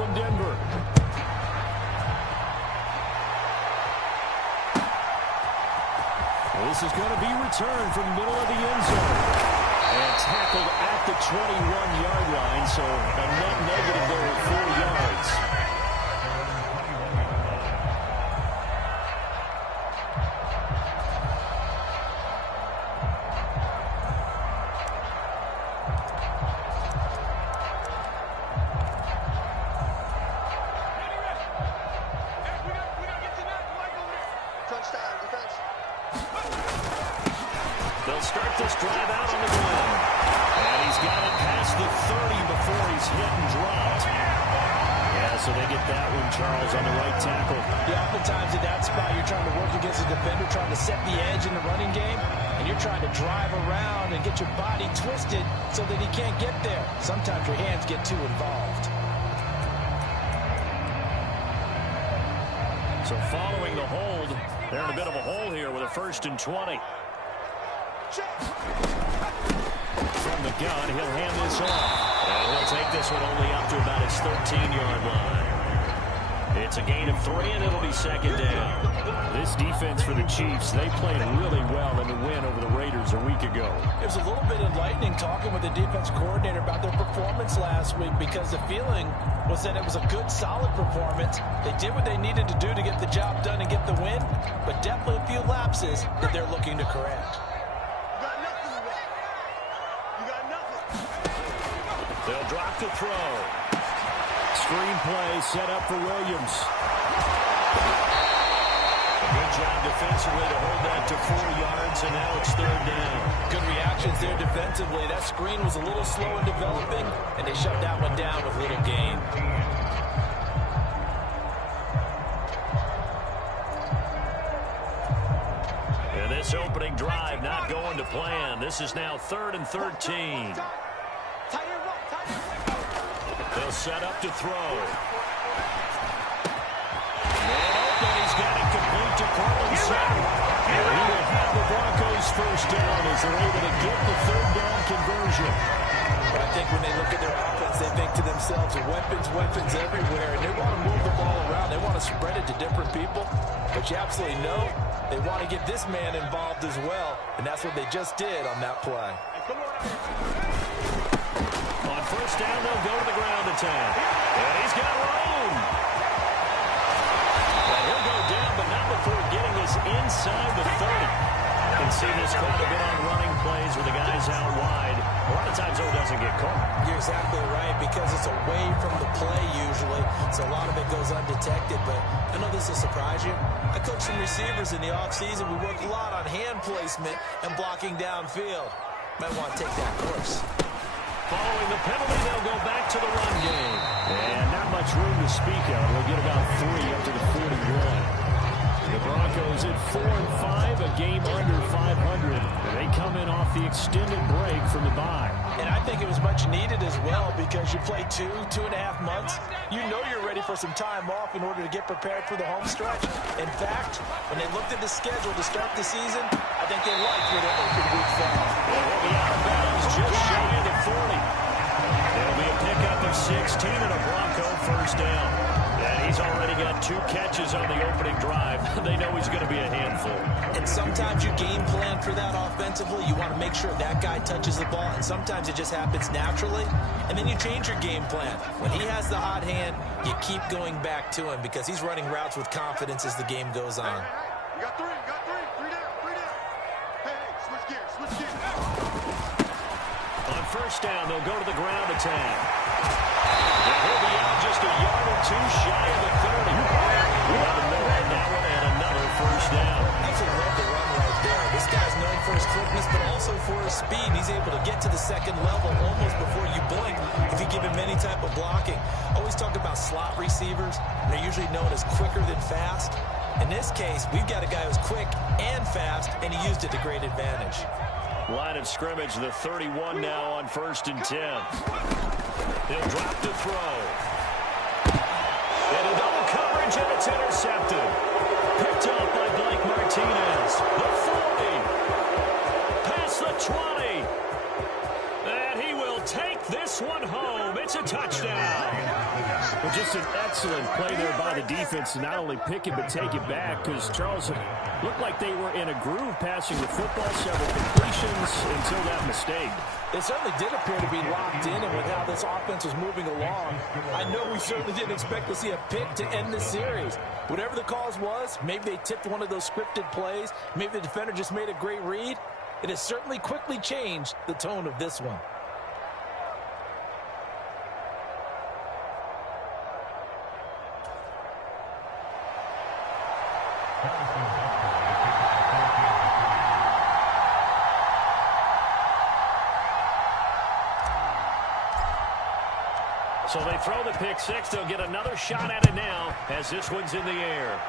from Denver. This is going to be returned from the middle of the end zone. And tackled at the 21-yard line, so a net negative there at 4 yards. They'll start this drive out on the ground. And he's got it past the 30 before he's hit and dropped. Yeah, so they get that one, Charles, on the right tackle. Yeah, oftentimes in that spot, you're trying to work against a defender, trying to set the edge in the running game, and you're trying to drive around and get your body twisted so that he can't get there. Sometimes your hands get too involved. So following the hold, they're in a bit of a hole here with a 1st and 20. From the gun, he'll hand this off. And he'll take this one only up to about his 13-yard line. It's a gain of 3, and it'll be 2nd down. This defense for the Chiefs, they played really well in the win over the Raiders a week ago. It was a little bit enlightening talking with the defense coordinator about their performance last week, because the feeling was that it was a good, solid performance. They did what they needed to do to get the job done and get the win, but definitely a few lapses that they're looking to correct. They'll drop the throw. Screen play set up for Williams. A good job defensively to hold that to 4 yards, and now it's 3rd down. Good reactions there defensively. That screen was a little slow in developing, and they shut that one down with little gain. And this opening drive not going to plan. This is now 3rd and 13. They'll set up to throw. And open, he's got it complete to Cortland Sutton. And he will have the Broncos 1st down as they're able to get the 3rd down conversion. But I think when they look at their offense, they think to themselves, weapons, weapons everywhere, and they want to move the ball around. They want to spread it to different people. But you absolutely know they want to get this man involved as well, and that's what they just did on that play. On 1st down, they'll go to the ground attack. And he's got room. Well, he'll go down, but not before getting this inside the 30. You can see this quite a bit on running plays with the guys out wide. A lot of times, though, it doesn't get caught. You're exactly right, because it's away from the play usually, so a lot of it goes undetected. But I know this will surprise you. I coach some receivers in the offseason. We work a lot on hand placement and blocking downfield. Might want to take that course. Following the penalty, they'll go back to the run game. And not much room to speak of. They'll get about 3 up to the 41. The Broncos at 4-5, a game under 500. They come in off the extended break from the bye. And I think it was much needed as well, because you play 2.5 months. You know you're ready for some time off in order to get prepared for the home stretch. In fact, when they looked at the schedule to start the season, I think they liked where their open week fell. Well, he'll be out of bounds just shy of the 40. There'll be a pickup of 16 and a Bronco 1st down. And he's already got 2 catches on the opening drive. They know he's going to be a handful. And sometimes you game plan for that offensively. You want to make sure that guy touches the ball, and sometimes it just happens naturally. And then you change your game plan. When he has the hot hand, you keep going back to him, because he's running routes with confidence as the game goes on. You got 3, three down. Hey, switch gears. On 1st down, they'll go to the ground attack. And he'll be out just a yard or 2 shy of the 30. We'll have no on that one, and another 1st down. Absolutely love the run right there. This guy's known for his quickness, but also for his speed. He's able to get to the 2nd level almost before you blink if you give him any type of blocking. Always talk about slot receivers. They're usually known as quicker than fast. In this case, we've got a guy who's quick and fast, and he used it to great advantage. Line of scrimmage, the 31 now on 1st and 10. He'll drop to throw. And a double coverage, and it's intercepted. Picked up by Blake Martinez. The 40. Past the 20. And he will take this one home. It's a touchdown. Well, just Just an excellent play there by the defense to not only pick it but take it back, because Charles looked like they were in a groove passing the football, several completions until that mistake. It certainly did appear to be locked in, and with how this offense was moving along, I know we certainly didn't expect to see a pick to end the series. Whatever the cause was, maybe they tipped one of those scripted plays, maybe the defender just made a great read. It has certainly quickly changed the tone of this one. So they throw the pick six. They'll get another shot at it now as this one's in the air.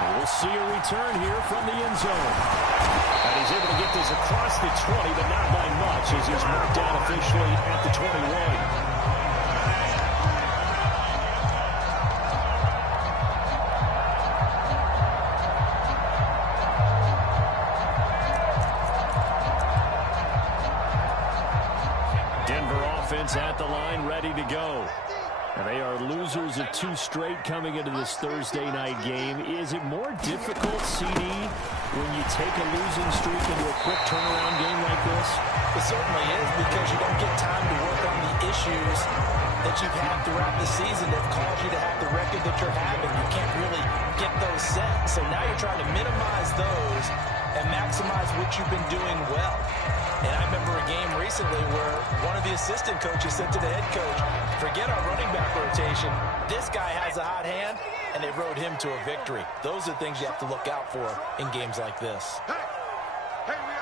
And we'll see a return here from the end zone. And he's able to get this across the 20, but not by much as he's marked down officially at the 21. At the line, ready to go. And they are losers of 2 straight coming into this Thursday night game. Is it more difficult, CD, when you take a losing streak into a quick turnaround game like this? It certainly is, because you don't get time to work on the issues that you've had throughout the season that caused you to have the record that you're having. You can't really get those set. So now you're trying to minimize those and maximize what you've been doing well. And I remember a game recently where one of the assistant coaches said to the head coach, forget our running back rotation. This guy has a hot hand, and they rode him to a victory. Those are things you have to look out for in games like this. Hey, we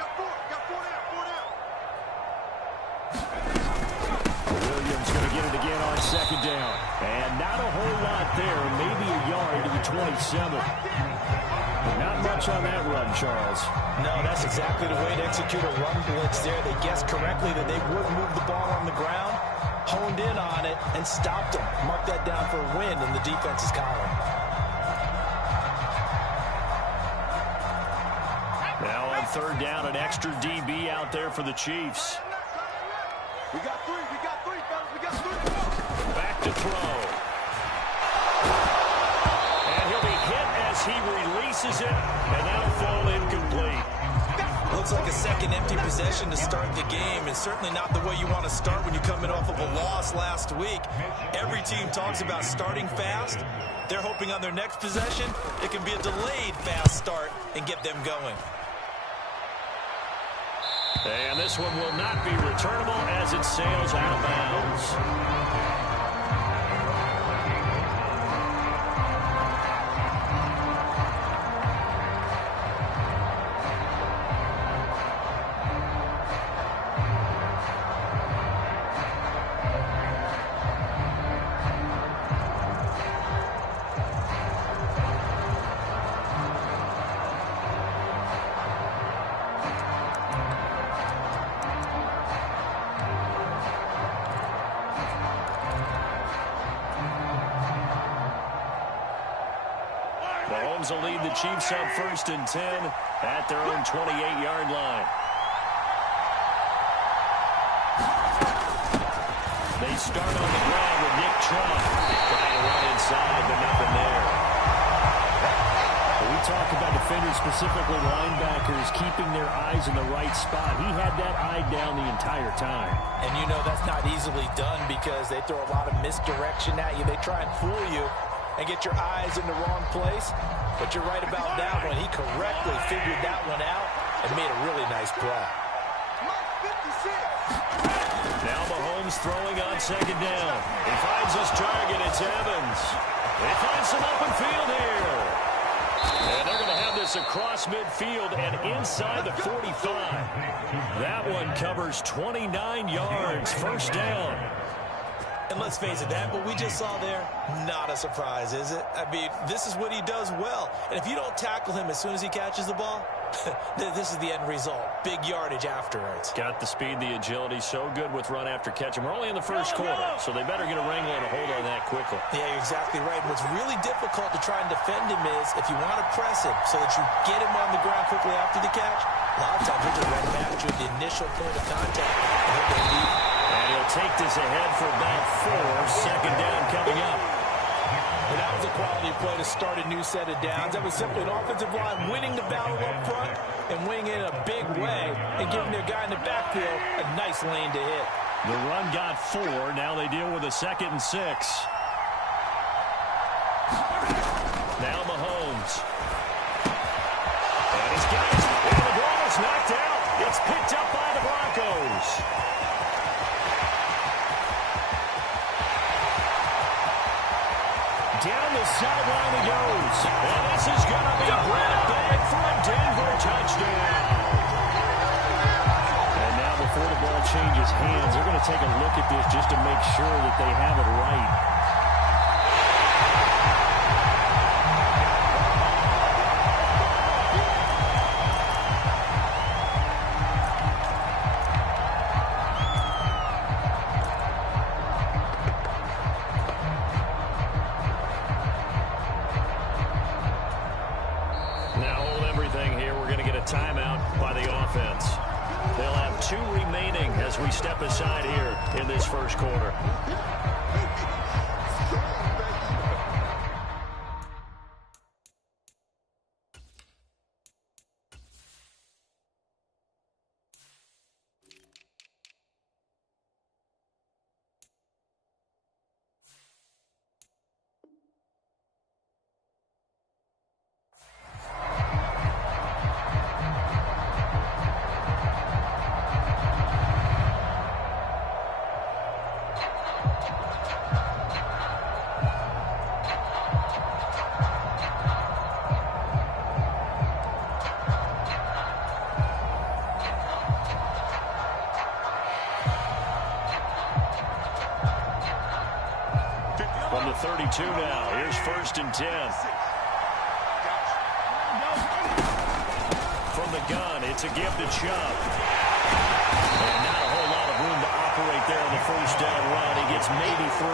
got four down. Williams going to get it again on second down. And not a whole lot there, maybe a yard to the 27. Not much on that run, Charles. No, that's exactly the way to execute a run blitz there. They guessed correctly that they would move the ball on the ground, honed in on it, and stopped them. Mark that down for a win in the defense's column. Now on third down, an extra DB out there for the Chiefs. We got three, fellas, we got three. Back to throw. And he'll be hit as he releases it, and that'll fall incomplete. Looks like a second empty possession to start the game, and certainly not the way you want to start when you're coming off of a loss last week. Every team talks about starting fast. They're hoping on their next possession it can be a delayed fast start and get them going. And this one will not be returnable as it sails out of bounds. Mahomes will lead the Chiefs up 1st and 10 at their own 28-yard line. They start on the ground with Nick Chubb trying to run inside, but nothing there. We talk about defenders, specifically linebackers, keeping their eyes in the right spot. He had that eye down the entire time. And you know that's not easily done because they throw a lot of misdirection at you. They try and fool you and get your eyes in the wrong place. But you're right about that one. He correctly figured that one out and made a really nice play. Now Mahomes throwing on second down. He finds his target. It's Evans. They find some open field here. And they're going to have this across midfield and inside the 45. That one covers 29 yards. First down. And let's face it, that what we just saw there, not a surprise, is it? I mean, this is what he does well. And if you don't tackle him as soon as he catches the ball, this is the end result. Big yardage afterwards. Got the speed, the agility, so good with run after catch. And we're only in the first quarter, so they better get a wrangle and a hold on that quickly. Yeah, you're exactly right. What's really difficult to try and defend him is if you want to press him so that you get him on the ground quickly after the catch, a lot of times he'll just run back to the initial point of contact and he'll go deep. And he'll take this ahead for about 4. Second down coming up. And that was a quality play to start a new set of downs. That was simply an offensive line winning the battle up front and winning it in a big way and giving their guy in the backfield a nice lane to hit. The run got 4. Now they deal with a 2nd and 6. Now Mahomes. And he's got it. And the ball is knocked out. It's picked up by the Broncos. Down the sideline he goes. And this is going to be brought back for a Denver touchdown. And now before the ball changes hands, they're going to take a look at this just to make sure that they have it right. Timeout by the offense. They'll have 2 remaining as we step aside here in this first quarter. From the 32 now. Here's 1st and 10. From the gun, it's a give to Chubb. And not a whole lot of room to operate there on the first down run. He gets maybe 3.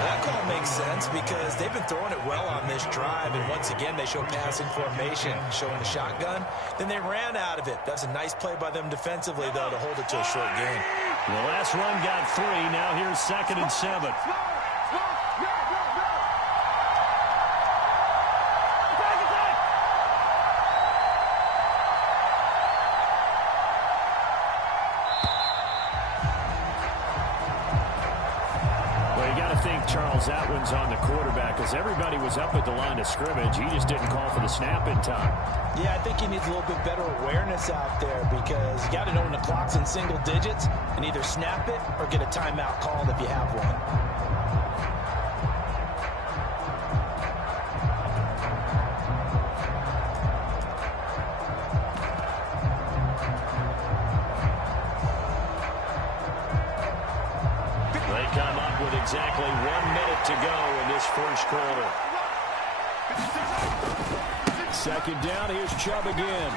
That call makes sense because they've been throwing it well on this drive, and once again they show passing formation, showing the shotgun. Then they ran out of it. That's a nice play by them defensively, though, to hold it to a short game. The last run got 3. Now here's 2nd and 7. Charles, that one's on the quarterback because everybody was up at the line of scrimmage. He just didn't call for the snap in time. Yeah, I think he needs a little bit better awareness out there because you got to know when the clock's in single digits and either snap it or get a timeout called if you have one. Exactly 1 minute to go in this first quarter. 2nd down, here's Chubb again.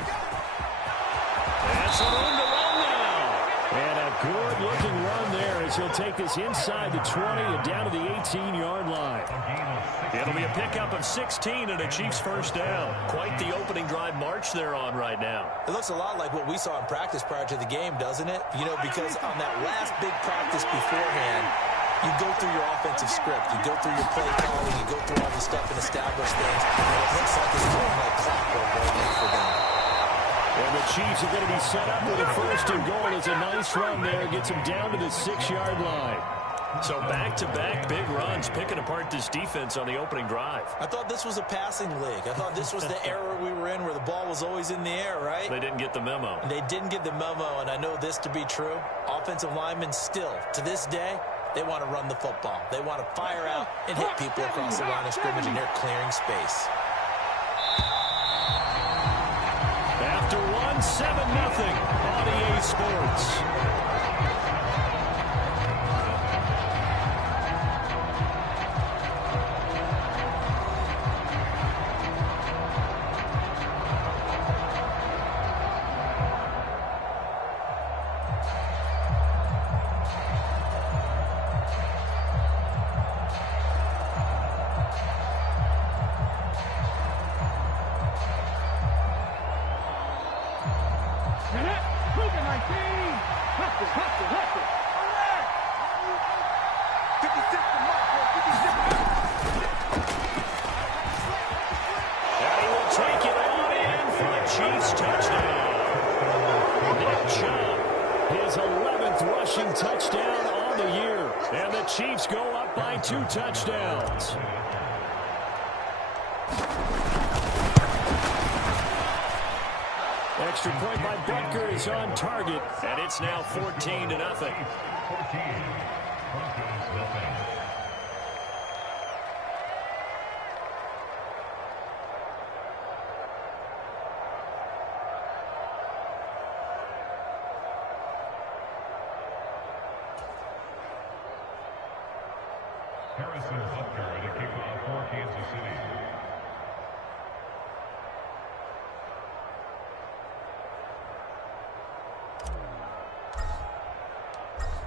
And some room to run now. And a good-looking run there as he'll take this inside the 20 and down to the 18-yard line. It'll be a pickup of 16 and a Chiefs first down. Quite the opening drive march they're on right now. It looks a lot like what we saw in practice prior to the game, doesn't it? You know, because on that last big practice beforehand, you go through your offensive script. You go through your play calling. You go through all the stuff and establish things. And it looks like it's going like clockwork right now for them. And the Chiefs are going to be set up with a 1st and goal. It's a nice run there. Gets them down to the 6-yard line. So back-to-back big runs, picking apart this defense on the opening drive. I thought this was a passing league. I thought this was the era we were in where the ball was always in the air, right? They didn't get the memo. They didn't get the memo, and I know this to be true. Offensive linemen still, to this day, they want to run the football. They want to fire out and hit people across the line of scrimmage, and they're clearing space. After 1, 7-0 on EA Sports. rushing touchdown on the year. And the Chiefs go up by 2 touchdowns. Extra point by Butker is on target, and it's now 14-0. Harrison Butker to kick off for Kansas City.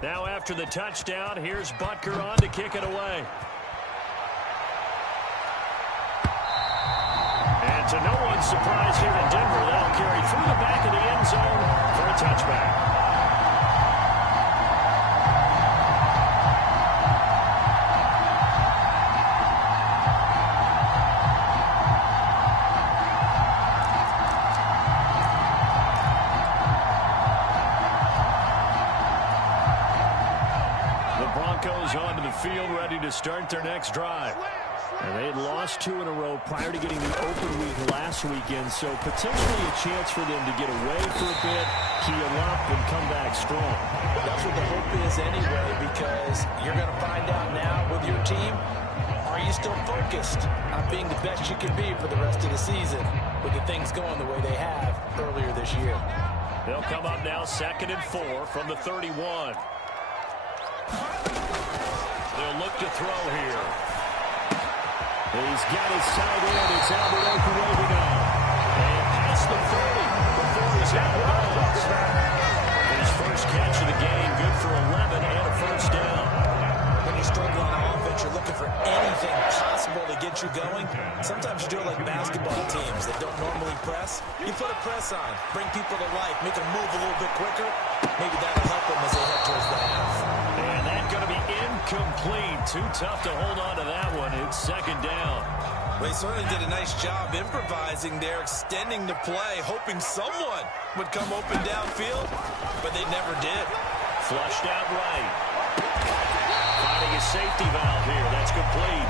Now after the touchdown, here's Butker on to kick it away. And to no one's surprise here in Denver, that'll carry through the back of the end zone for a touchback. Onto the field, ready to start their next drive. And they had lost 2 in a row prior to getting the open week last weekend, so potentially a chance for them to get away for a bit, keel up, and come back strong. That's what the hope is anyway, because you're going to find out now with your team, are you still focused on being the best you can be for the rest of the season with the things going the way they have earlier this year? They'll come up now 2nd and 4 from the 31. They'll look to throw here. He's got his side in. It's Albert Okurobi now. And past the 30 before he's out of bounds. His first catch of the game, good for 11 and a first down. When you struggle on offense, you're looking for anything possible to get you going. Sometimes you do it like basketball teams that don't normally press. You put a press on, bring people to life, make them move a little bit quicker. Maybe that'll help them as they head towards the half. And that's going to be incomplete. Too tough to hold on to that one. It's 2nd down. Well, he certainly did a nice job improvising there, extending the play, hoping someone would come open downfield, but they never did. Flushed out right. Finding a safety valve here. That's complete.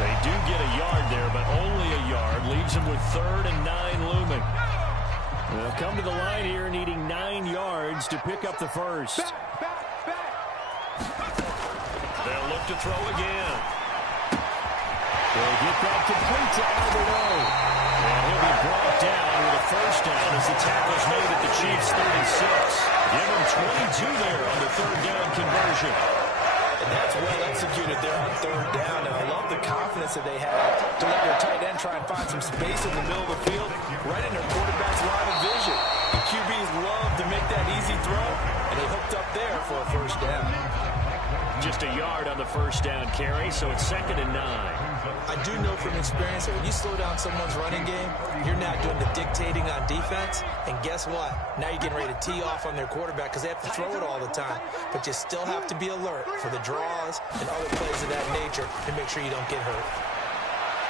They do get a yard there, but only a yard. Leaves them with 3rd and 9 looming. They'll come to the line here needing 9 yards to pick up the first. They'll look to throw again. They'll get that complete to Albert O. And he'll be brought down with a first down as the tackle's made at the Chiefs' 36. Give him 22 there on the 3rd down conversion. And that's well executed there on 3rd down. And I love the confidence that they have to let their tight end try and find some space in the middle of the field, right in their quarterback's line of vision. The QBs love to make that easy throw, and they hooked up there for a first down. Just a yard on the first down carry, so it's 2nd and 9. I do know from experience that when you slow down someone's running game, you're not doing the dictating on defense. And guess what? Now you're getting ready to tee off on their quarterback because they have to throw it all the time. But you still have to be alert for the draws and other plays of that nature to make sure you don't get hurt.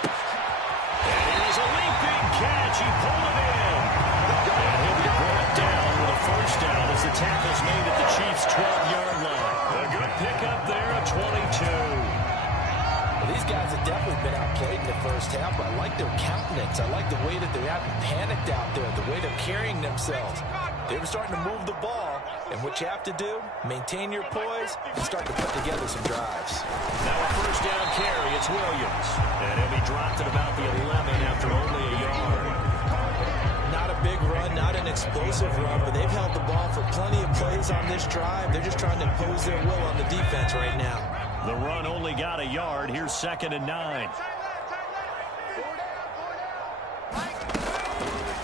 And here's a leaping catch. He pulled it in. And he'll be brought down with a first down as the tackle's made at the Chiefs' 12-yard line. A good pickup there at 22. Well, these guys have definitely been outplayed in the first half, but I like their countenance. I like the way that they haven't panicked out there, the way they're carrying themselves. They were starting to move the ball, and what you have to do, maintain your poise and start to put together some drives. Now a first down carry, it's Williams. And he'll be dropped at about the 11 after only a yard. Not a big run, not an explosive run, but they've held the ball for plenty of plays on this drive. They're just trying to impose their will on the defense right now. The run only got a yard. Here's 2nd and 9.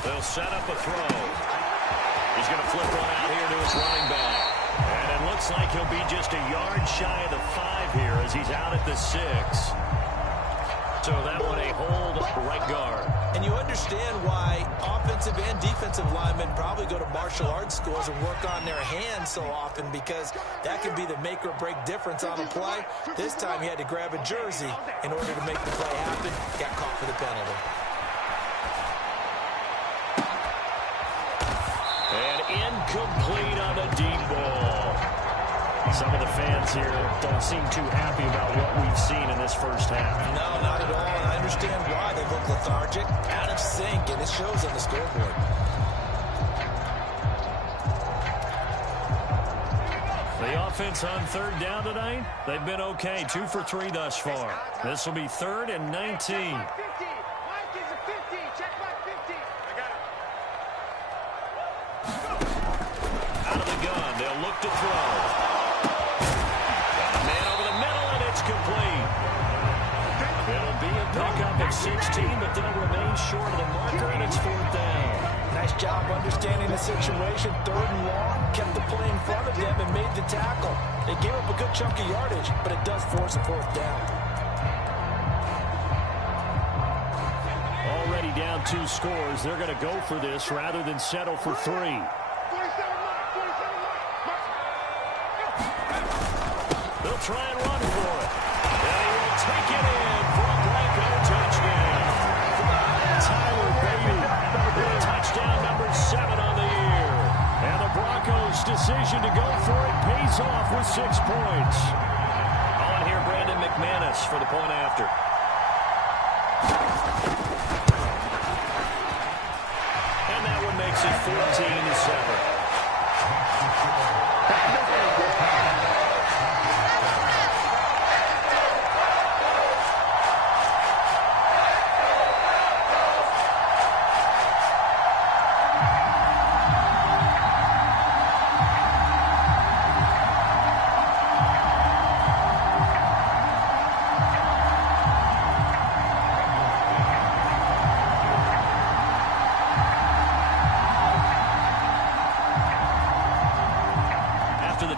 They'll set up a throw. He's going to flip one out here to his running back. And it looks like he'll be just a yard shy of the 5 here as he's out at the 6. So that one a hold right guard. And you understand why offensive and defensive linemen probably go to martial arts schools and work on their hands so often, because that can be the make or break difference on a play. This time he had to grab a jersey in order to make the play happen. Got caught for the penalty. And incomplete on the deep ball. Some of the fans here don't seem too happy about what we've seen in this first half. No, not at all, and I understand why. They look lethargic, out of sync, and it shows on the scoreboard. The offense on third down tonight, they've been okay. 2 for 3 thus far. This will be 3rd and 19. Out of the gun, they'll look to throw. Man over the middle, and it's complete. It'll be a pickup of 16, but they'll remain short of the marker, and it's 4th down. Nice job understanding the situation. 3rd and long, kept the play in front of them and made the tackle. They gave up a good chunk of yardage, but it does force a 4th down. Already down 2 scores. They're going to go for this rather than settle for 3. They'll try and run for it. And he will take it in for a Blanco touchdown. Tyler Beatty, touchdown number 7 on the year. And the Broncos' decision to go for it pays off with 6 points. On here, Brandon McManus for the point after. And that one makes it 14-7.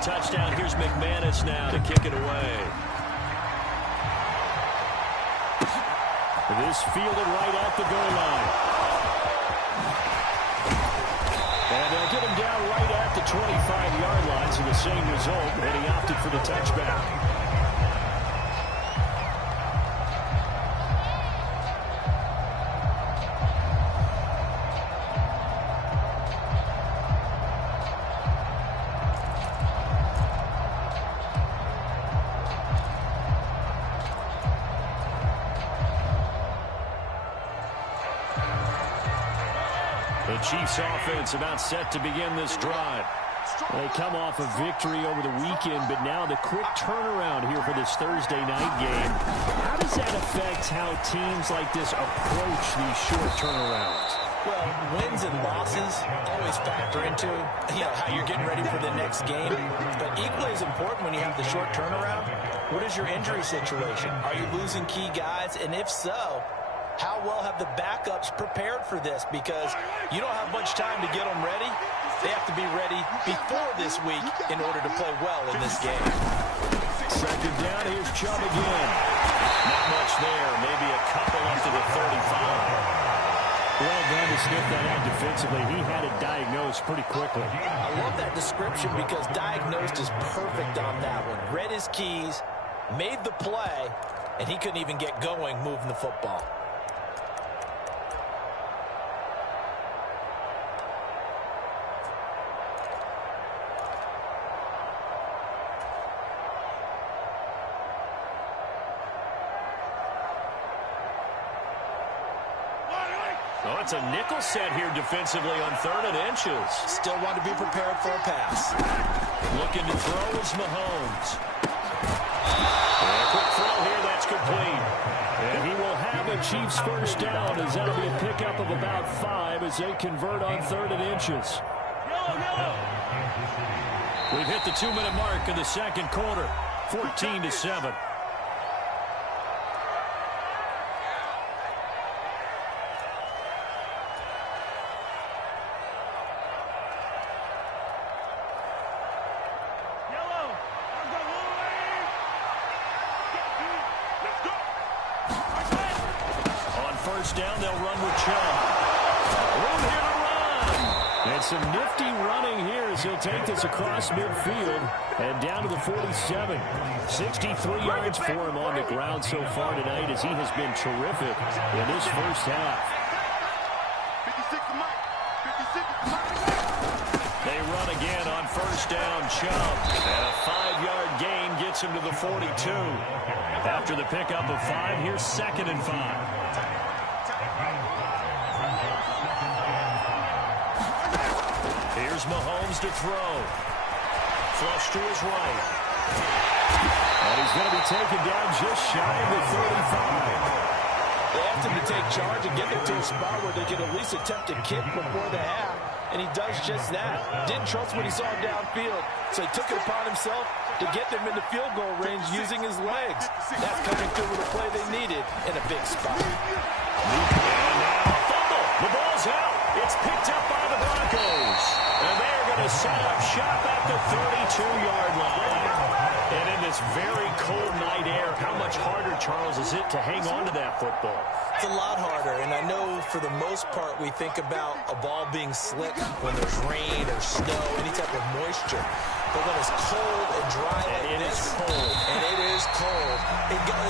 Touchdown. Here's McManus now to kick it away. This fielded right at the goal line. And they'll get him down right at the 25-yard line, so the same result, and he opted for the touchback. The Chiefs offense about set to begin this drive. They come off a victory over the weekend, but now the quick turnaround here for this Thursday night game. How does that affect how teams like this approach these short turnarounds? Well, wins and losses always factor into how you're getting ready for the next game. But equally as important when you have the short turnaround, what is your injury situation? Are you losing key guys? And if so, how well have the backups prepared for this? Because you don't have much time to get them ready. They have to be ready before this week in order to play well in this game. Second down, here's Chubb again. Not much there, maybe a couple up to the 35. Well done to sniff that out defensively. He had it diagnosed pretty quickly. I love that description because diagnosed is perfect on that one. Read his keys, made the play, and he couldn't even get going moving the football. Oh, it's a nickel set here defensively on 3rd and inches. Still want to be prepared for a pass. Looking to throw is Mahomes. A quick throw here, that's complete. And he will have a Chiefs first down as that'll be a pickup of about 5 as they convert on 3rd and inches. We've hit the 2-minute mark in the second quarter, 14-7. Down, they'll run with Chubb. Room here to run. And some nifty running here as he'll take this across midfield and down to the 47. 63 yards for him on the ground so far tonight as he has been terrific in this first half. 56 to Mike. 56 to Mike. They run again on 1st first down, Chubb. And a 5-yard gain gets him to the 42. After the pickup of 5, here's 2nd and 5. Here's Mahomes to throw. Flush to his right. And he's going to be taken down just shy of the 35. They asked him to take charge and get them to a spot where they could at least attempt to kick before the half, and he does just that. Didn't trust what he saw downfield, so he took it upon himself to get them into field goal range using his legs. That's coming through with a play they needed in a big spot. And now a fumble. The ball's out. It's picked up by the Broncos. And they're going to set up shop at the 32-yard line. And in this very cold night air, how much harder, Charles, is it to hang on to that football? It's a lot harder, and I know for the most part we think about a ball being slick when there's rain or snow, any type of moisture. But when it's cold and dry like this, and it is cold,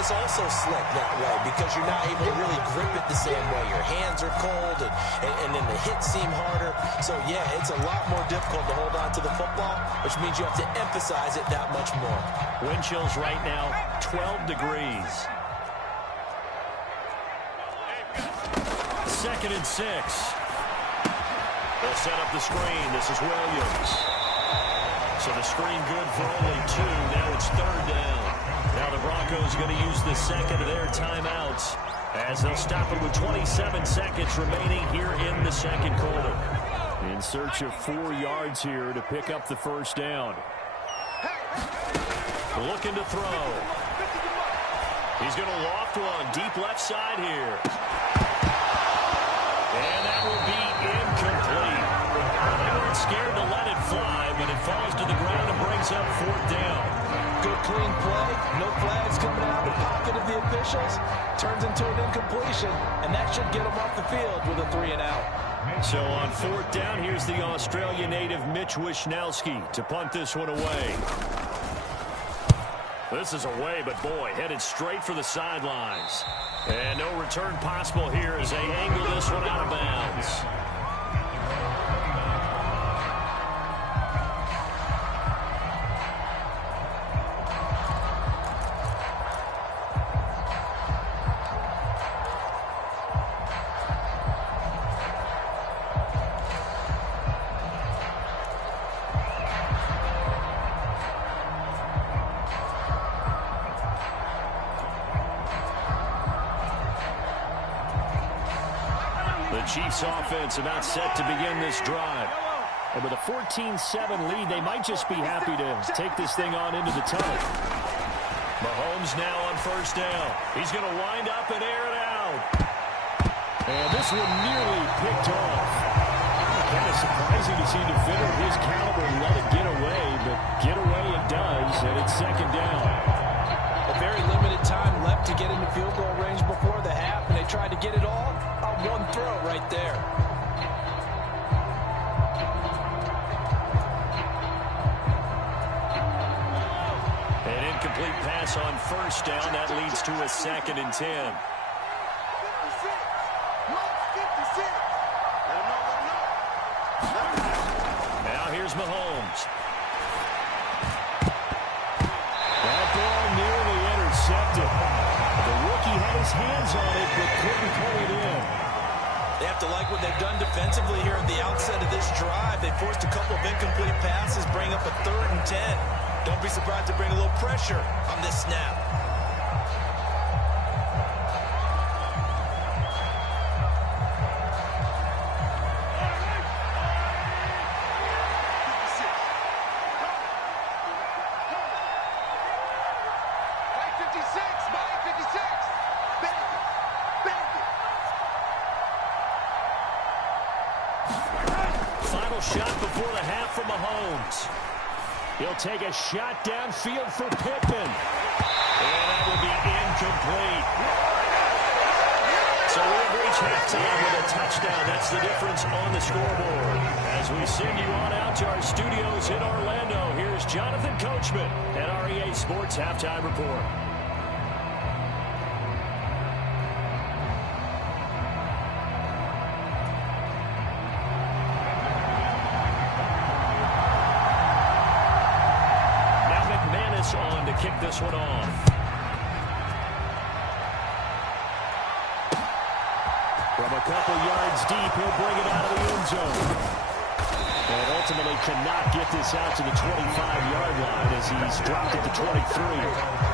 it's also slick that way because you're not able to really grip it the same way. Your hands are cold, and then the hits seem harder. So, yeah, it's a lot more difficult to hold on to the football, which means you have to emphasize it that much more. Wind chills right now, 12 degrees. 2nd and 6. They'll set up the screen. This is Williams. So the screen good for only 2. Now it's 3rd down. Now the Broncos going to use the second of their timeouts as they'll stop it with 27 seconds remaining here in the second quarter. In search of 4 yards here to pick up the first down. Looking to throw. He's going to loft one deep left side here. And that will be incomplete. They weren't scared to let it fly, but it falls to the ground and brings up 4th down. Good clean play. No flags coming out of the pocket of the officials. Turns into an incompletion, and that should get them off the field with a 3-and-out. So on 4th down, here's the Australia native Mitch Wishnowski to punt this one away. This is away, but boy, headed straight for the sidelines. And no return possible here as they angle this one out of bounds. Chiefs offense about set to begin this drive. And with a 14-7 lead, they might just be happy to take this thing on into the tunnel. Mahomes now on 1st down. He's going to wind up and air it out. And this one nearly picked off. Kind of surprising to see a defender of his caliber let it get away, but get away it does, and it's 2nd down. A very limited time left to get into field goal range before the half, and they tried to get it all on one throw right there. An incomplete pass on 1st down. That leads to a 2nd and 10. Now here's Mahomes. That ball nearly intercepted. The rookie had his hands on it, but couldn't pull it in. They have to like what they've done defensively here at the outset of this drive. They forced a couple of incomplete passes, bring up a 3rd and 10. Don't be surprised to bring a little pressure on this snap. Final shot before the half from Mahomes. He'll take a shot downfield for Pittman. And that will be incomplete. So we'll reach halftime with a touchdown. That's the difference on the scoreboard. As we send you on out to our studios in Orlando, here's Jonathan Coachman at REA Sports Halftime Report. kick this one off. From a couple yards deep, he'll bring it out of the end zone. And ultimately cannot get this out to the 25-yard line as he's dropped at the 23.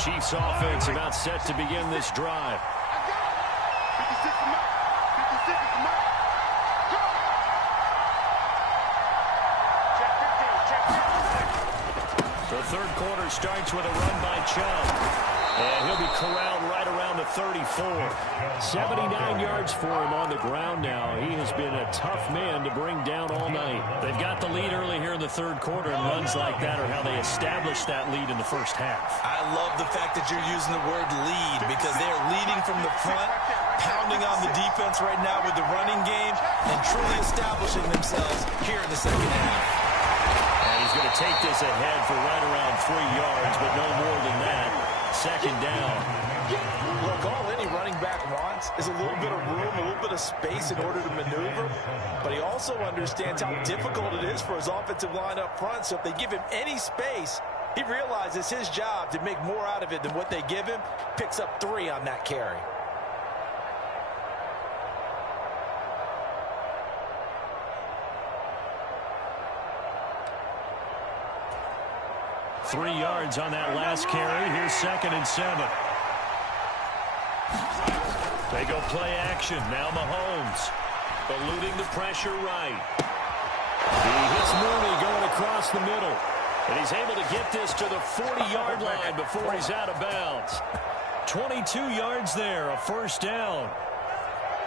Chiefs offense about set to begin this drive. 56 from out. 56 from out. Go! Check 15. Check 15. The third quarter starts with a run by Chubb. And he'll be corralled right around the 34. 79 yards for him on the ground now. He has been a tough man to bring down all night. They've got the lead early here in the third quarter, and runs like that are how they establish that lead in the first half. I love the fact that you're using the word lead because they are leading from the front, pounding on the defense right now with the running game, and truly establishing themselves here in the second half. And he's going to take this ahead for right around 3 yards, but no more than that. Second down. Look, all any running back wants is a little bit of room, a little bit of space in order to maneuver, but he also understands how difficult it is for his offensive line up front, so if they give him any space, he realizes his job to make more out of it than what they give him, picks up 3 on that carry. Three yards on that last carry. Here's 2nd and 7. They go play action. Now Mahomes eluding the pressure right. He hits Mooney going across the middle. And he's able to get this to the 40-yard line before he's out of bounds. 22 yards there, a first down.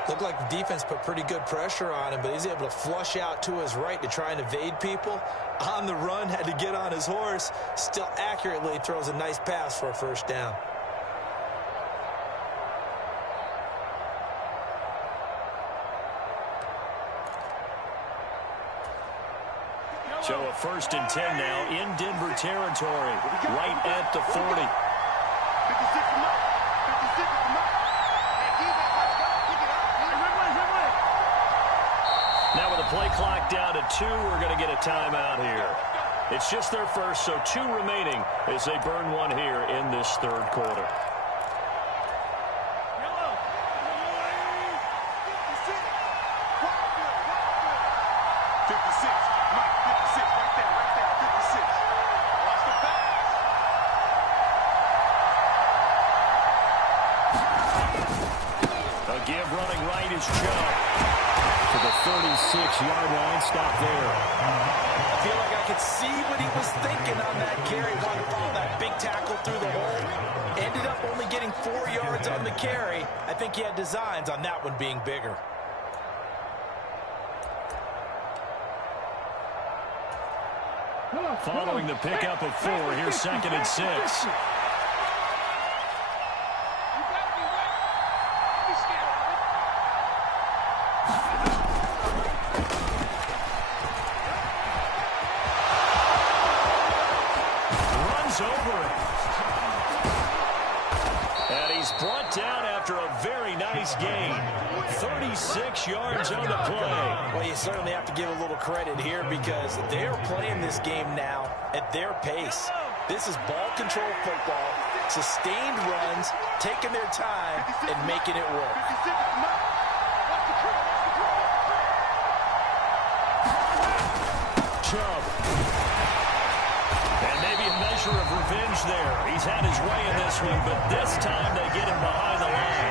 Looked like the defense put pretty good pressure on him, but he's able to flush out to his right to try and evade people. On the run, had to get on his horse. Still accurately throws a nice pass for a first down. So a 1st and 10 now in Denver territory, right at the 40. 56 from out. 56 from out. Now with the play clock down to 2, we're going to get a timeout here. It's just their first, so 2 remaining as they burn one here in this third quarter. 56. Mike, 56. Right there. 56. Watch the pass. A give running right is Chubb. To the 36-yard line, stop there. I feel like I could see what he was thinking on that carry. Wanted to follow that big tackle through the hole. Ended up only getting 4 yards on the carry. I think he had designs on that one being bigger. Following the pickup of 4, here's 2nd and 6. Runs over it. And he's brought down after a very nice gain. 36 yards on the play. Well, you certainly have to give a little credit here because they're playing this game now at their pace. This is ball control football, sustained runs, taking their time, and making it work. Chubb. And maybe a measure of revenge there. He's had his way in this one, but this time they get him behind the line.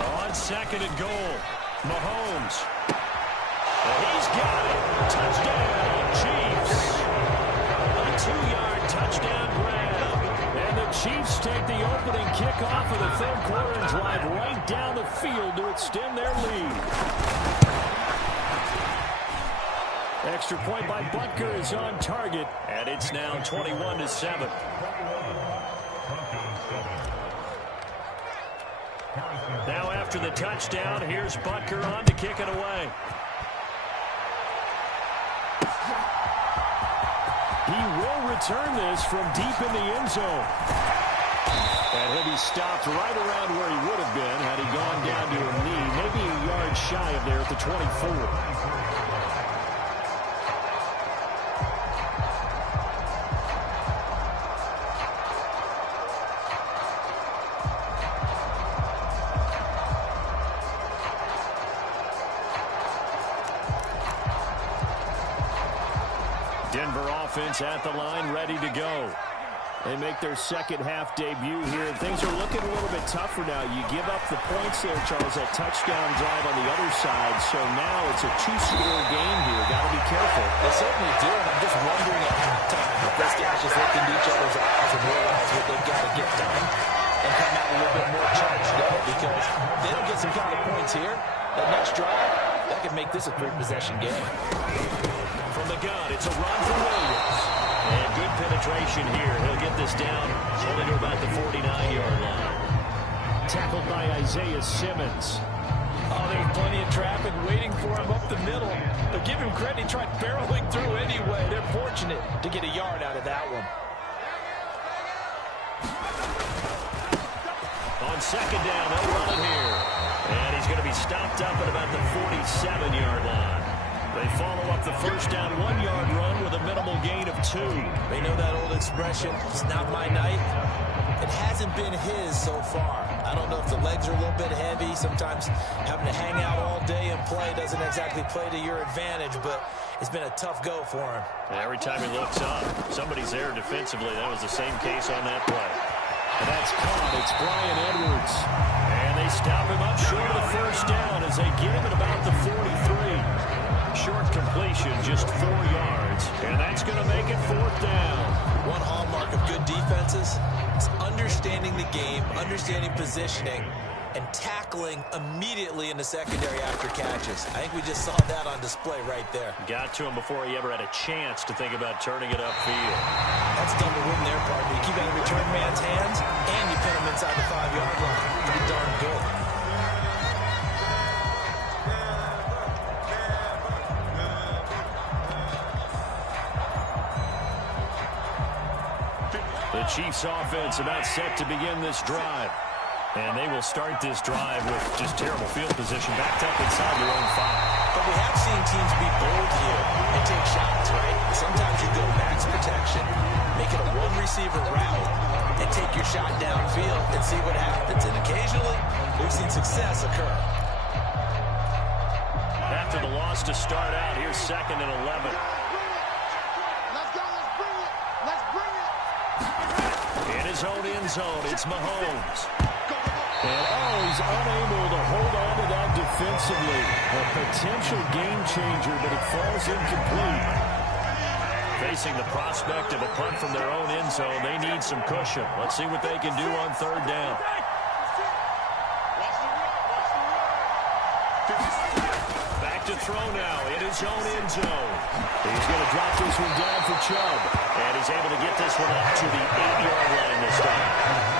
On 2nd and goal, Mahomes. And he's got it. Touchdown, Chiefs. A 2-yard touchdown grab. And the Chiefs take the opening kickoff of the third quarter and drive right down the field to extend their lead. Extra point by Butker is on target, and it's now 21-7. Now after the touchdown, here's Butker on to kick it away. He will return this from deep in the end zone. And he'll be stopped right around where he would have been had he gone down to a knee, maybe a yard shy of there at the 24. Denver offense at the line, ready to go. They make their second half debut here, and things are looking a little bit tougher now. You give up the points there, Charles, that touchdown drive on the other side, so now it's a two-score game here. Got to be careful. They certainly do, and I'm just wondering at halftime if those guys just look into each other's eyes and realize what they've got to get done and come out a little bit more charged up, because they don't get some kind of points here. That next drive, that could make this a three-possession game. From the gun, it's a run for Williams. And good penetration here. He'll get this down only to about the 49-yard line. Tackled by Isaiah Simmons. Oh, there's plenty of traffic waiting for him up the middle. But give him credit, he tried barreling through anyway. They're fortunate to get a yard out of that one. On second down, they'll run it here. And he's going to be stopped up at about the 47-yard line. They follow up the first down 1-yard run with a minimal gain of 2. They know that old expression, it's not my night. It hasn't been his so far. I don't know if the legs are a little bit heavy. Sometimes having to hang out all day and play doesn't exactly play to your advantage, but it's been a tough go for him. And every time he looks up, somebody's there defensively. That was the same case on that play. And that's caught. It's Brian Edwards. And they stop him up short of the first down as they get him at about the 43. Short completion, just 4 yards. And that's going to make it 4th down. One hallmark of good defenses is understanding the game, understanding positioning, and tackling immediately in the secondary after catches. I think we just saw that on display right there. Got to him before he ever had a chance to think about turning it upfield. That's double win there, partner. You keep out of return man's hands, and you pin him inside the 5-yard line. Pretty darn good. The Chiefs offense about set to begin this drive. And they will start this drive with just terrible field position backed up inside their own 5. But we have seen teams be bold here and take shots, right? Sometimes you go max protection, make it a one-receiver route, and take your shot downfield and see what happens. And occasionally, we've seen success occur. After the loss to start out, here's 2nd and 11. Let's go, let's bring it. Let's bring it. In his own end zone, it's Mahomes. And he's unable to hold on to that defensively. A potential game changer, but it falls incomplete. Facing the prospect of a punt from their own end zone, they need some cushion. Let's see what they can do on 3rd down. Back to throw now in his own end zone. He's going to drop this one down for Chubb. And he's able to get this one up to the 8-yard line this time.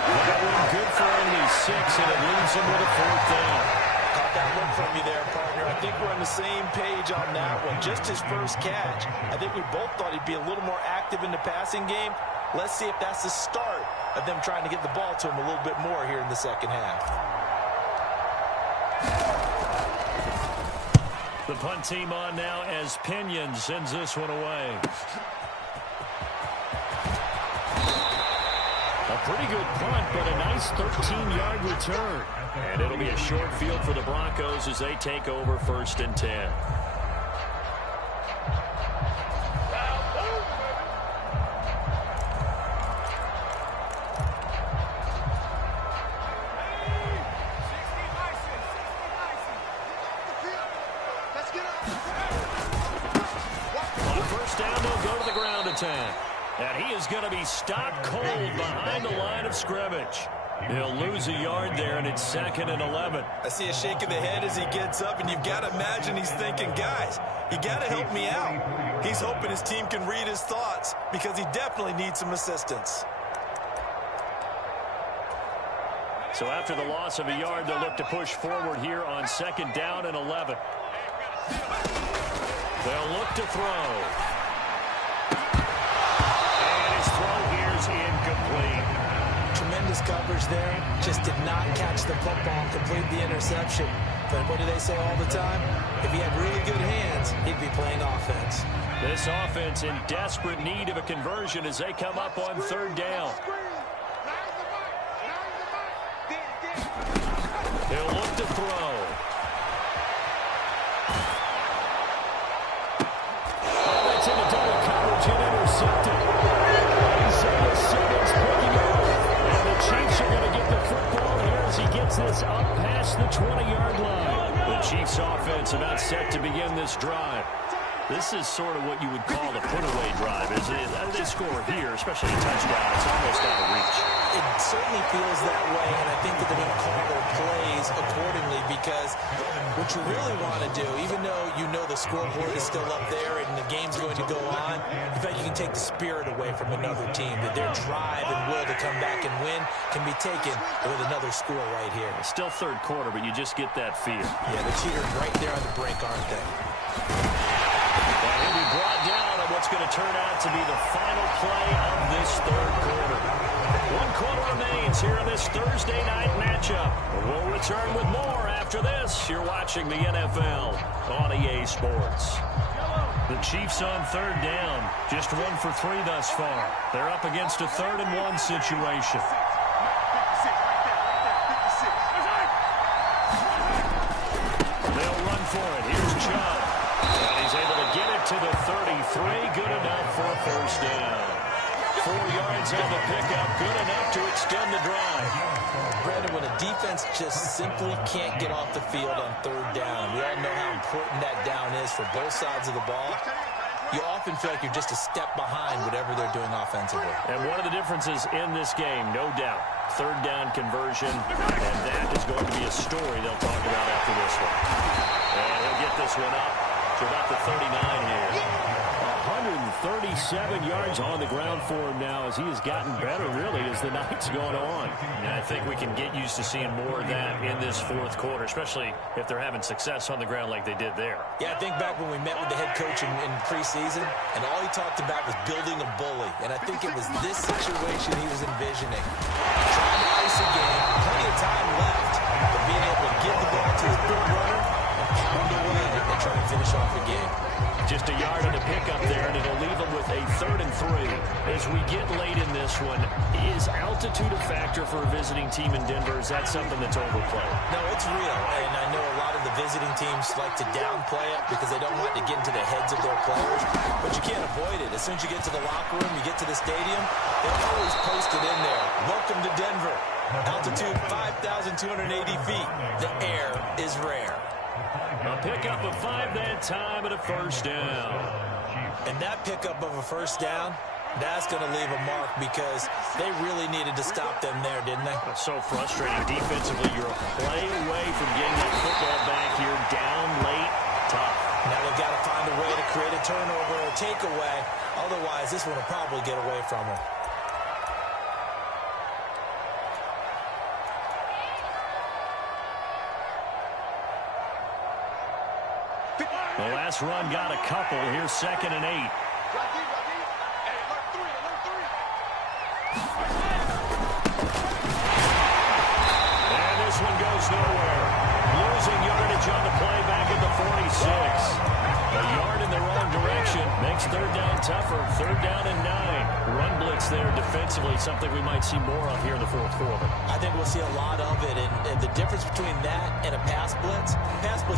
That one good for only 6, and it leaves him with a 4th down. Caught that look from you there, partner. I think we're on the same page on that one. Just his first catch. I think we both thought he'd be a little more active in the passing game. Let's see if that's the start of them trying to get the ball to him a little bit more here in the second half. The punt team on now as Pinion sends this one away. A pretty good punt, but a nice 13-yard return. And it'll be a short field for the Broncos as they take over 1st and 10. On 1st down, they'll go to the ground attack. And he is going to be stopped cold behind the line of scrimmage. He'll lose a yard there, and it's 2nd and 11. I see a shake of the head as he gets up, and you've got to imagine he's thinking, guys, you got to help me out. He's hoping his team can read his thoughts because he definitely needs some assistance. So after the loss of a yard, they'll look to push forward here on 2nd down and 11. They'll look to throw. And his throw here is incomplete. Tremendous coverage there. Just did not catch the football and complete the interception. But what do they say all the time? If he had really good hands, he'd be playing offense. This offense in desperate need of a conversion as they come up on 3rd down. He'll look to throw. Oh, that's into double coverage and intercepted. Isaiah Simmons picking it up. And the Chiefs are going to get the football here as he gets this up past the 20-yard line. The Chiefs offense about set to begin this drive. This is sort of what you would call a put-away drive, isn't it? They score here, especially a touchdown. It's almost out of reach. It certainly feels that way, and I think that they're going to call their plays accordingly because what you really want to do, even though you know the scoreboard is still up there and the game's going to go on, in fact, you can take the spirit away from another team, that their drive and will to come back and win can be taken with another score right here. It's still 3rd quarter, but you just get that feel. Yeah, they're teetering right there on the brink, aren't they? And he'll be brought down on what's going to turn out to be the final play of this 3rd quarter. 1 quarter remains here in this Thursday night matchup. We'll return with more after this. You're watching the NFL on EA Sports. The Chiefs on 3rd down. Just 1 for 3 thus far. They're up against a 3rd and 1 situation. They'll run for it. Here's Chubb. And he's able to get it to the 33. Good enough for a 1st down. 4 yards on the pickup. Good enough to extend the drive. Brandon, when a defense just simply can't get off the field on 3rd down, we all know how important that down is for both sides of the ball. You often feel like you're just a step behind whatever they're doing offensively. And one of the differences in this game, no doubt, 3rd down conversion, and that is going to be a story they'll talk about after this one. And he'll get this one up to about the 39 here. 137 yards on the ground for him now as he has gotten better, really, as the night's gone on. And I think we can get used to seeing more of that in this 4th quarter, especially if they're having success on the ground like they did there. Yeah, I think back when we met with the head coach in preseason, and all he talked about was building a bully. And I think it was this situation he was envisioning. Trying to ice a game, plenty of time left, but being able to give the ball to his big runner and pound away and try to finish off the game. Just a yard on the pickup there, and it'll leave them with a 3rd and 3. As we get late in this one, is altitude a factor for a visiting team in Denver? Is that something that's overplayed? No, it's real, and I know a lot of the visiting teams like to downplay it because they don't want to get into the heads of their players, but you can't avoid it. As soon as you get to the locker room, you get to the stadium, they'll always post it in there. Welcome to Denver. Altitude 5,280 feet. The air is rare. A pickup of 5 that time and a 1st down. And that pickup of a 1st down, that's going to leave a mark because they really needed to stop them there, didn't they? That's so frustrating. Defensively, you're a play away from getting that football back here. Down late, tough. Now they've got to find a way to create a turnover or a takeaway. Otherwise, this one will probably get away from them. The last run got a couple. Here's 2nd and 8. Hey, alert 3, alert 3. And this one goes nowhere. Losing yardage on the play back at the 46. A yard in the wrong direction makes 3rd down tougher. 3rd down and 9. Run blitz there defensively, something we might see more of here in the 4th quarter. I think we'll see a lot of it, and the difference between that and a pass blitz,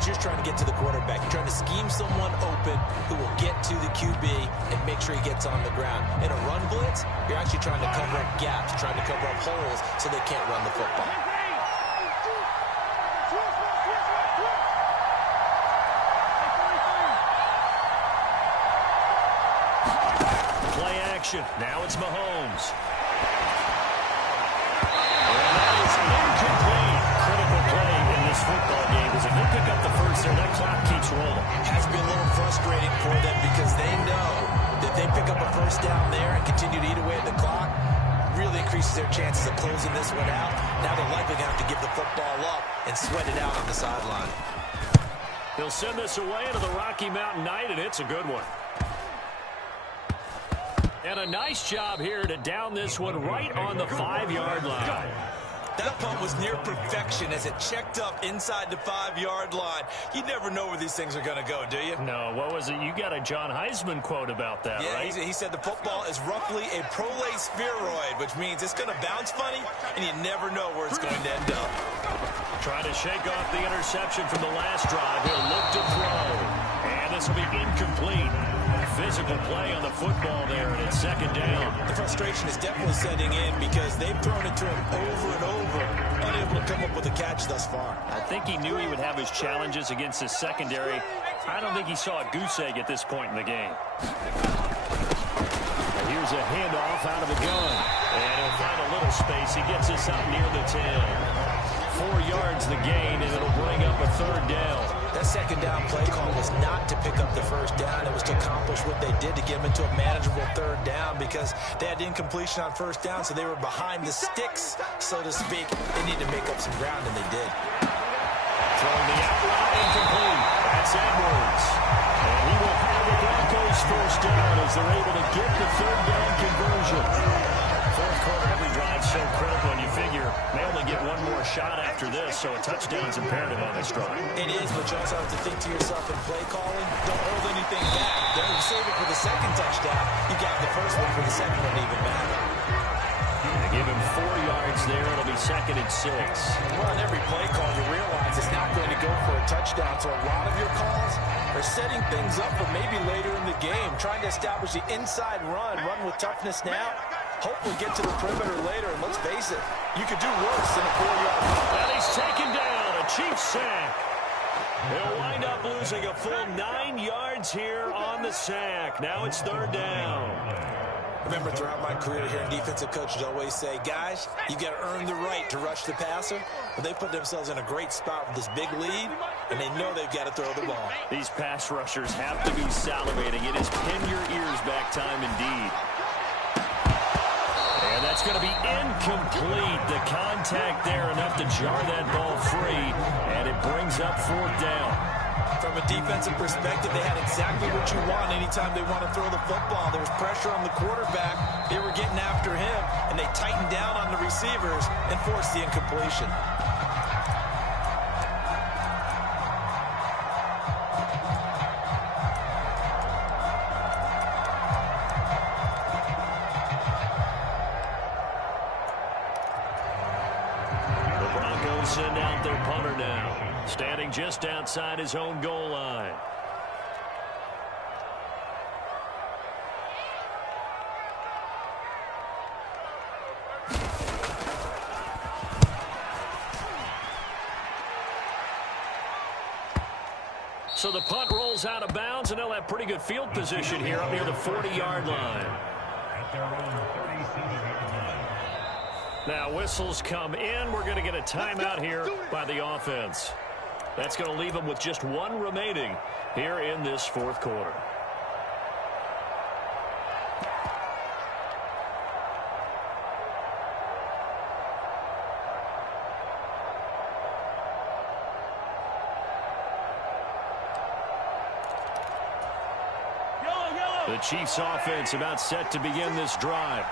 you're trying to get to the quarterback. You're trying to scheme someone open who will get to the QB and make sure he gets on the ground. In a run blitz, you're actually trying to cover up gaps, trying to cover up holes so they can't run the football. Play action. Now it's Mahomes. And that is incomplete. Critical play in this football game because if they pick up the 1st there, that clock keeps rolling. Has to be a little frustrating for them because they know that they pick up a 1st down there and continue to eat away at the clock. really increases their chances of closing this one out. Now they're likely going to have to give the football up and sweat it out on the sideline. He'll send this away into the Rocky Mountain Night, and it's a good one. And a nice job here to down this one right on the 5-yard line. That punt was near perfection as it checked up inside the 5-yard line. You never know where these things are going to go, do you? No, what was it? You got a John Heisman quote about that, yeah, right? He said the football is roughly a prolate spheroid, which means it's going to bounce funny, and you never know where it's going to end up. Trying to shake off the interception from the last drive. He'll look to throw. And this will be incomplete. Physical play on the football there, and it's second down. The frustration is definitely setting in because they've thrown it to him over and over, unable to come up with a catch thus far. I think he knew he would have his challenges against his secondary. I don't think he saw a goose egg at this point in the game. And here's a handoff out of the gun. And he'll find a little space. He gets this out near the 10. 4 yards the gain, and it'll bring up a third down. That second down play call was not to pick up the first down. It was to accomplish what they did to get them into a manageable third down because they had incompletion on first down, so they were behind the sticks, so to speak. They need to make up some ground, and they did. Throwing the outline incomplete. That's Edwards. And he will have the Broncos first down as they're able to get the third down conversion. Fourth quarter, every drive so critical, and you figure may only get one more shot after this, so a touchdown's imperative on this drive. It is, but you also have to think to yourself in play calling, don't hold anything back. Don't save it for the second touchdown. You got the first one for the second one to even matter. They give him 4 yards there. It'll be second and 6. Well, on every play call, you realize it's not going to go for a touchdown, so a lot of your calls are setting things up for maybe later in the game, trying to establish the inside run with toughness now. Hopefully get to the perimeter later, and let's face it, you could do worse than a 4-yard run. And he's taken down, a Chiefs sack. He'll wind up losing a full 9 yards here on the sack. Now it's third down. Remember, throughout my career here, defensive coaches always say, guys, you got to earn the right to rush the passer. But they put themselves in a great spot with this big lead, and they know they've got to throw the ball. These pass rushers have to be salivating. It is pin your ears back time indeed. And that's going to be incomplete. The contact there enough to jar that ball free, and it brings up fourth down. From a defensive perspective, they had exactly what you want anytime they want to throw the football. There was pressure on the quarterback. They were getting after him, and they tightened down on the receivers and forced the incompletion. Send out their punter now, standing just outside his own goal line. So the punt rolls out of bounds, and they'll have pretty good field position here up near the 40-yard line. Now whistles come in. We're going to get a timeout here by the offense. That's going to leave them with just one remaining here in this fourth quarter. The Chiefs offense about set to begin this drive.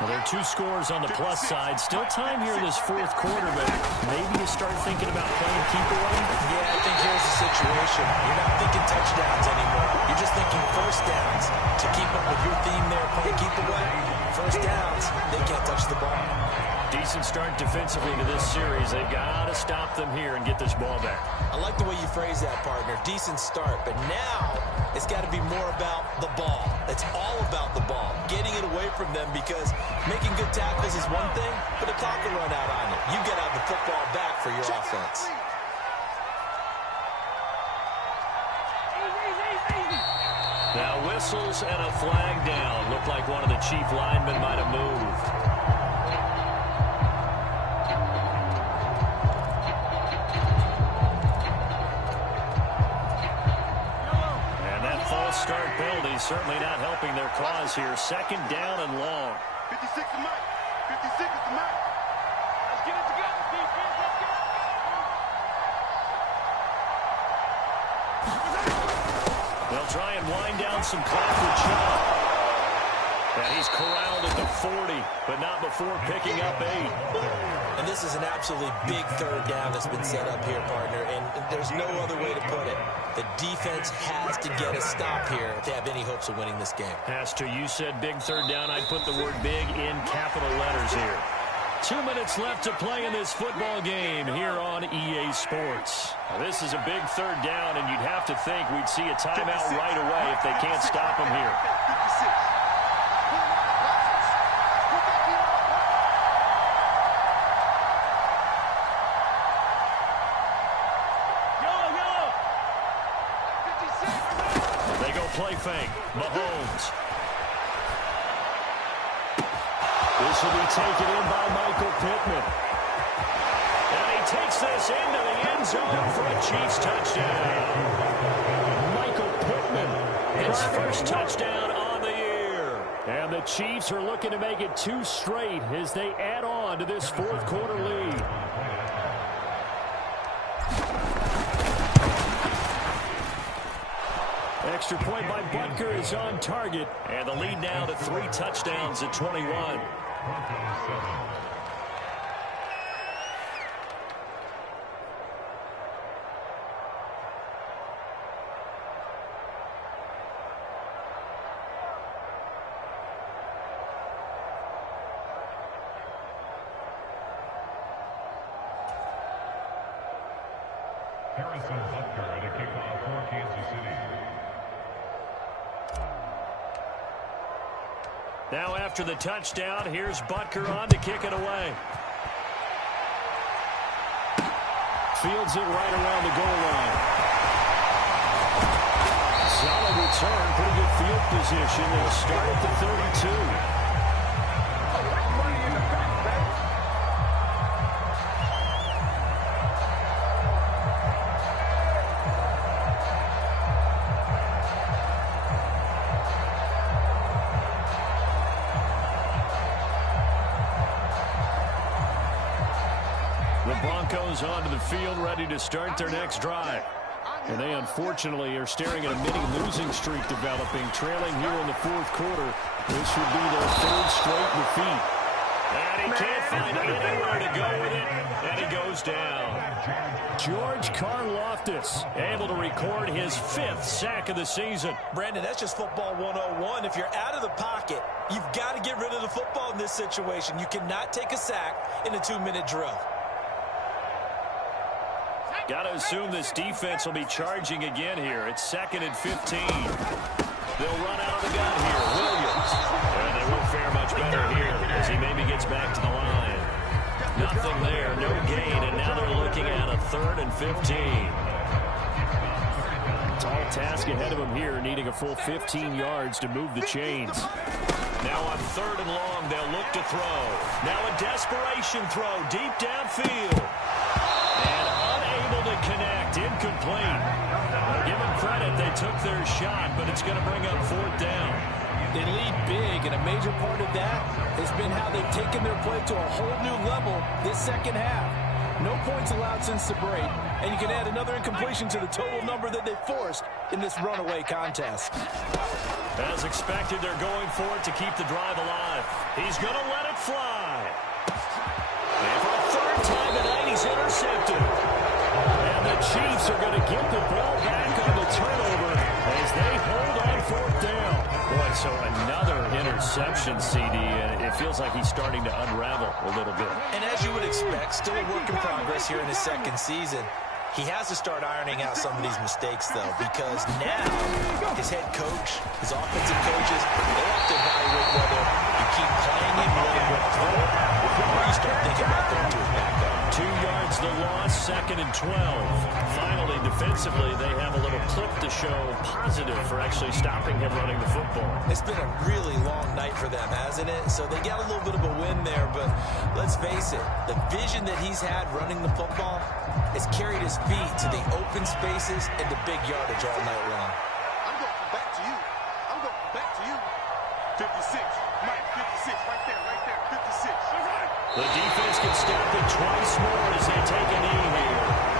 Well, there are 2 scores on the plus side. Still time here in this fourth quarter, but maybe you start thinking about playing keep away. Yeah, I think here's the situation. You're not thinking touchdowns anymore. You're just thinking first downs. To keep up with your theme there, playing keep away. First downs, they can't touch the ball. Decent start defensively to this series. They've got to stop them here and get this ball back. I like the way you phrase that, partner. Decent start, but now it's got to be more about the ball. It's all about the ball, getting it away from them, because making good tackles is one thing, but a clock will run out on you. You got to have the football back for your offense. Now whistles and a flag down. Looked like one of the Chief linemen might have moved. Start penalty certainly not helping their cause here. Second down and long. 56 to Mike. 56 is the max. Let's get it together, defense. Let's get it together. They'll try and wind down some clock for Chubb. And he's corralled at the 40, but not before picking up 8. And this is an absolutely big third down that's been set up here, partner, and there's no other way to put it. The defense has to get a stop here if they have any hopes of winning this game. Has to. You said big third down. I'd put the word big in capital letters here. 2 minutes left to play in this football game here on EA Sports. Now, this is a big third down, and you'd have to think we'd see a timeout right away if they can't stop him here. 56. Play fake. Mahomes. This will be taken in by Michael Pittman. And he takes this into the end zone for a Chiefs touchdown. Michael Pittman, his first touchdown on the year. And the Chiefs are looking to make it 2 straight as they add on to this fourth quarter lead. Extra point by Butker is on target. And the lead now to 3 touchdowns at 21. Harrison Butker at a kickoff for Kansas City. Now after the touchdown, here's Butker on to kick it away. Fields it right around the goal line. Solid return, pretty good field position. They'll start at the 32. Broncos onto the field, ready to start their next drive. And they unfortunately are staring at a mini losing streak developing, trailing here in the fourth quarter. This would be their 3rd straight defeat. And he can't find anywhere to go with it, and he goes down. George Karlaftis able to record his 5th sack of the season. Brandon, that's just football 101. If you're out of the pocket, you've got to get rid of the football in this situation. You cannot take a sack in a 2-minute drill. Got to assume this defense will be charging again here. It's 2nd and 15. They'll run out of the gun here. Williams. And they won't fare much better here as he maybe gets back to the line. Nothing there, no gain, and now they're looking at a 3rd and 15. Tall task ahead of him here, needing a full 15 yards to move the chains. Now on 3rd and long, they'll look to throw. Now a desperation throw deep downfield. And unable to connect, incomplete. Give them credit, they took their shot, but it's going to bring up 4th down. They lead big, and a major part of that has been how they've taken their play to a whole new level this second half. No points allowed since the break, and you can add another incompletion to the total number that they forced in this runaway contest. As expected, they're going for it to keep the drive alive. He's going to let it fly. And for the 3rd time tonight, he's intercepted. And the Chiefs are going to get the ball back on the turnover as they hold on 4th down. Boy, so another interception, CD, and it feels like he's starting to unravel a little bit. And as you would expect, still a work in progress here in his 2nd season. He has to start ironing out some of these mistakes, though, because now his head coach, his offensive coaches, they have to evaluate whether you keep playing him, let him run through it, or you start thinking about throwing to his backup. 2 yards the loss, 2nd and 12. Finally, defensively, they have a little clip to show positive for actually stopping him running the football. It's been a really long night for them, hasn't it? So they got a little bit of a win there, but let's face it, the vision that he's had running the football has carried his feet to the open spaces and the big yardage all night long. I'm going back to you. I'm going back to you. 56. Mike, 56. Right there, 56. The defense can stop it twice more as they take a knee here.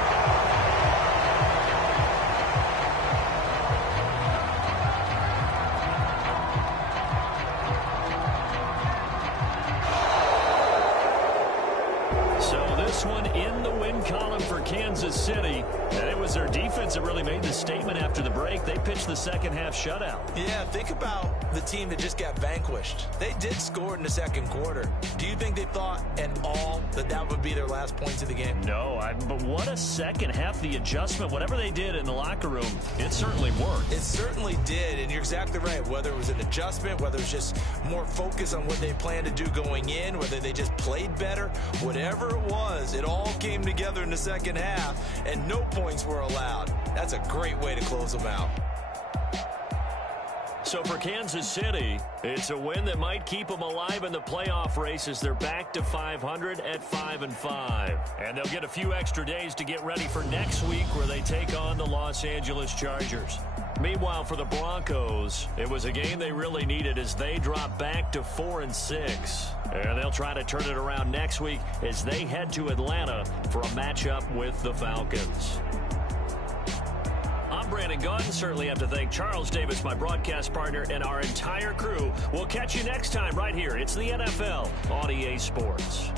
This one in the win column for Kansas City. And it was their defense that really made the statement after the break. They pitched the second half shutout. Yeah, think about the team that just got vanquished. They did score in the second quarter. Do you think they thought at all that that would be their last points of the game? No, but what a second half. The adjustment, whatever they did in the locker room, it certainly worked. It certainly did, and you're exactly right. Whether it was an adjustment, whether it was just more focus on what they planned to do going in, whether they just played better, whatever it was, it all came together in the second half, and no points were allowed. That's a great way to close them out. So for Kansas City, it's a win that might keep them alive in the playoff race as they're back to 500 at 5-5. And they'll get a few extra days to get ready for next week where they take on the Los Angeles Chargers. Meanwhile, for the Broncos, it was a game they really needed as they drop back to 4-6. And they'll try to turn it around next week as they head to Atlanta for a matchup with the Falcons. I'm Brandon Gaudin. Certainly have to thank Charles Davis, my broadcast partner, and our entire crew. We'll catch you next time right here. It's the NFL on EA Sports.